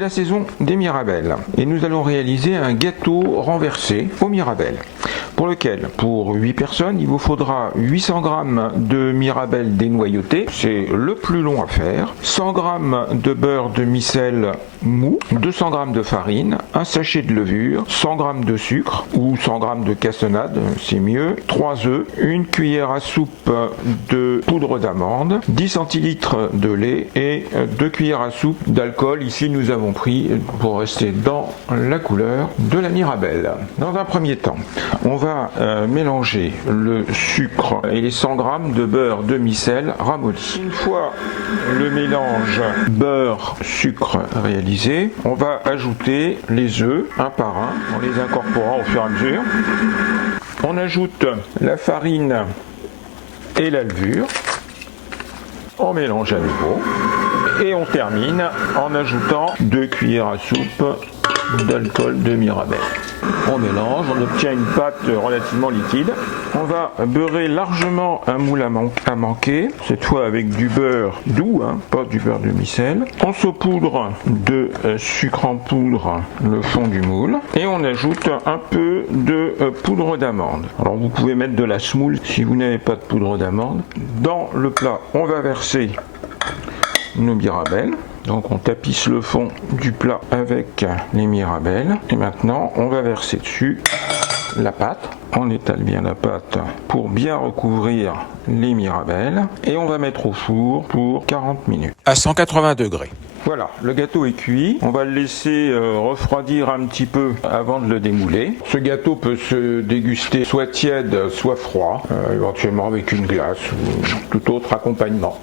C'est la saison des mirabelles et nous allons réaliser un gâteau renversé aux mirabelles. Pour lequel, pour 8 personnes, il vous faudra 800 g de mirabelles dénoyautées, c'est le plus long à faire, 100 g de beurre de micelle mou, 200 g de farine, un sachet de levure, 100 g de sucre ou 100 g de cassonade, c'est mieux, 3 œufs, une cuillère à soupe de poudre d'amande, 10 centilitres de lait et 2 cuillères à soupe d'alcool. Ici nous avons pris pour rester dans la couleur de la mirabelle. Dans un premier temps, on va mélanger le sucre et les 100 g de beurre de micelle ramolli. Une fois le mélange beurre-sucre réalisé, on va ajouter les œufs un par un en les incorporant au fur et à mesure. On ajoute la farine et la levure. On mélange à nouveau et on termine en ajoutant 2 cuillères à soupe d'alcool de mirabelle. On mélange, on obtient une pâte relativement liquide. On va beurrer largement un moule à manquer, cette fois avec du beurre doux, pas du beurre de micelle. On saupoudre de sucre en poudre le fond du moule et on ajoute un peu de poudre d'amande. Alors vous pouvez mettre de la semoule si vous n'avez pas de poudre d'amande. Dans le plat, on va verser nos mirabelles. Donc on tapisse le fond du plat avec les mirabelles et maintenant on va verser dessus la pâte. On étale bien la pâte pour bien recouvrir les mirabelles et on va mettre au four pour 40 minutes à 180 degrés. Voilà, le gâteau est cuit. On va le laisser refroidir un petit peu avant de le démouler. Ce gâteau peut se déguster soit tiède, soit froid, éventuellement avec une glace ou tout autre accompagnement.